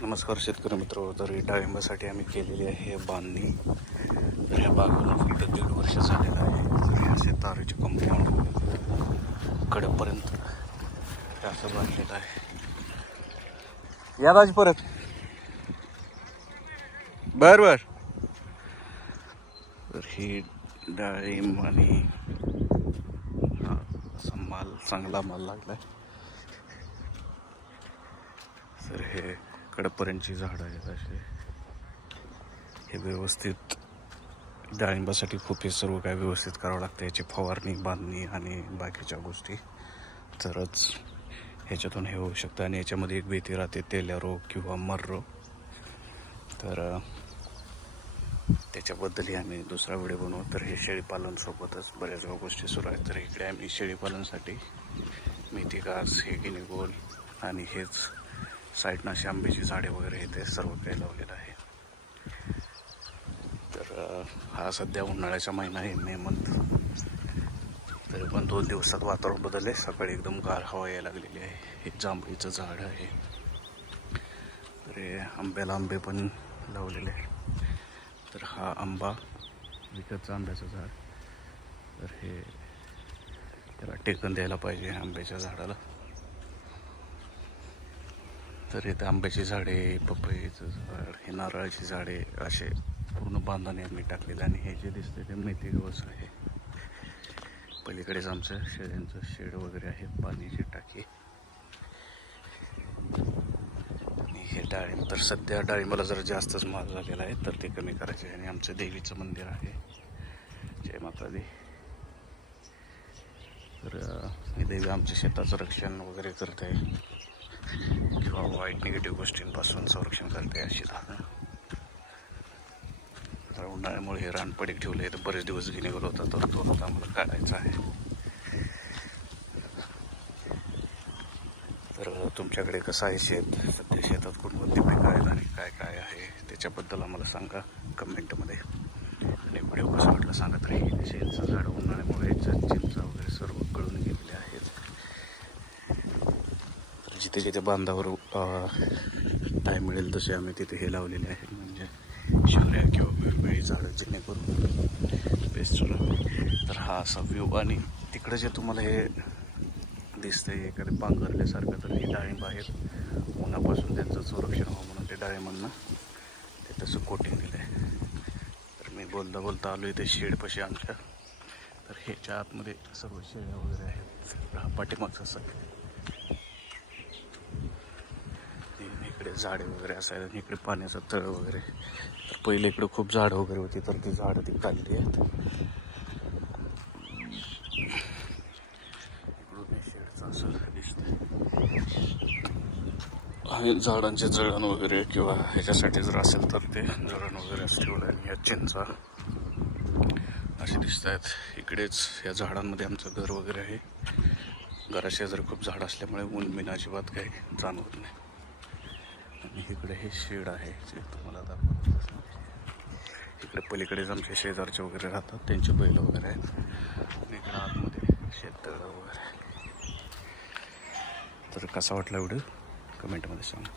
नमस्कार शेतकरी मित्र. तर डाळिंबासाठी आम्ही केलेली आहे बांधणी. तर ह्या बागेला फक्त 1.5 वर्ष झालेलं आहे. तर हे असे तारेचे कंपाऊंड कडेपर्यंत असं बांधलेलं आहे. या दाजी परत बर. तर ही डाळिंब आणि असा माल, चांगला माल लागलाय. तर हे कडपर्यंतची झाडं आहेत असे. हे व्यवस्थित डाळिंबासाठी खूप हे सर्व काय व्यवस्थित करावं लागतं. याची फवारणी, बांधणी आणि बाकीच्या गोष्टी, तरच ह्याच्यातून हे होऊ शकतं. आणि याच्यामध्ये एक भीती राहते, तेल्या रोग किंवा मर रोग. तर त्याच्याबद्दलही आम्ही दुसरा व्हिडिओ बनवू. तर हे शेळीपालन सोबतच बऱ्याच गोष्टी सुरू आहेत. तर इकडे आम्ही शेळीपालनसाठी मेथी घास, हे गिनीगोल आणि हेच साईडनं अशी आंब्याची झाडे वगैरे ते सर्व काही लावलेलं आहे. तर हा सध्या उन्हाळ्याचा महिना आहे, मे मंथ. तरी पण 2 दिवसात वातावरण बदलले. सकाळी एकदम गार हवा यायला लागलेली आहे. हे जांभळीचं झाड आहे. तर हे आंब्याला आंबे पण लावलेले आहे. तर हा आंबा, विकतचं आंब्याचं झाड. तर हे त्याला टेकन द्यायला पाहिजे आंब्याच्या झाडाला. तर इथे आंब्याची झाडे, पपईचं झाड, हे नारळाची झाडे असे पूर्ण बांधाने आम्ही टाकलेले. आणि हे जे दिसते ते मेथी गवस आहे. पलीकडेच आमचं शेळ्यांचं शेड वगैरे आहे, पाण्याची टाकी. आणि हे डाळिंब, तर सध्या डाळिंबाला जरा जास्तच माल झालेला आहे, तर ते कमी करायचे आहे. आणि आमचं देवीचं मंदिर आहे, जय माता दी. तर ही देवी आमच्या शेताचं रक्षण वगैरे करते किंवा वाईट निगेटिव्ह गोष्टींपासून संरक्षण करते अशी धारणा. तर उन्हाळ्यामुळे हे रान पडीक ठेवले. तर बरेच दिवस गिनीगोल होता, तर तो आता आम्हाला काढायचा आहे. तर तुमच्याकडे कसं आहे शेत, सध्या शेतात कोणकोणती पिकं आहेत आणि काय काय आहे त्याच्याबद्दल आम्हाला सांगा कमेंटमध्ये. आणि व्हिडिओ कसा वाटला सांगा. तर हे शेतचं झाड उन्हाळ्यामुळे चिंचा वगैरे सर्व गळून गेलेले आहेत. तर जिथे जिथे बांधावर टाईम मिळेल तसे आम्ही तिथे हे लावलेले आहेत, म्हणजे शिवऱ्या किंवा वेगवेगळी झाडं, जेणेकरून बेस्ट राहते. तर हा असा व्ह्यू. आणि तिकडे जे तुम्हाला हे दिसतंय एखादे पांघरल्यासारखं, तर हे डाळिंब आहेत. उन्हापासून त्यांचं संरक्षण व्हावं म्हणून ते डाळिंबांना ते तसं कोटिंग दिलं आहे. तर मी बोलता बोलता आलो इथे शेडपाशी आमच्या. तर ह्याच्या आतमध्ये सर्व शेळ्या वगैरे आहेत. हा पाठीमागचा असं इकडे झाडे वगैरे असायला, आणि इकडे पाण्याचा तळ वगैरे. तर पहिले इकडे खूप झाडं वगैरे होती, तर ती झाडं ती काढली आहेत. इकडून शेडचं असं दिसतंय. आणि झाडांचे जळण वगैरे किंवा ह्याच्यासाठी जर असेल तर ते जळण वगैरे असं ठेवलं आहे. आणि या चिंचा असे दिसत आहेत. इकडेच या झाडांमध्ये आमचं घर वगैरे आहे. घराशेजारी खूप झाड असल्यामुळे ऊन बिन अजिबात काही जाणवत नाही. आणि इकडे हे शेड आहे जे तुम्हाला दाखवतो. इकडे पलीकडेच आमचे शेजारचे वगैरे राहतात, त्यांचे बैल वगैरे आहेत. आणि इकडे आतमध्ये शेततळं वगैरे. तर कसा वाटला व्हिडिओ कमेंटमध्ये सांगा.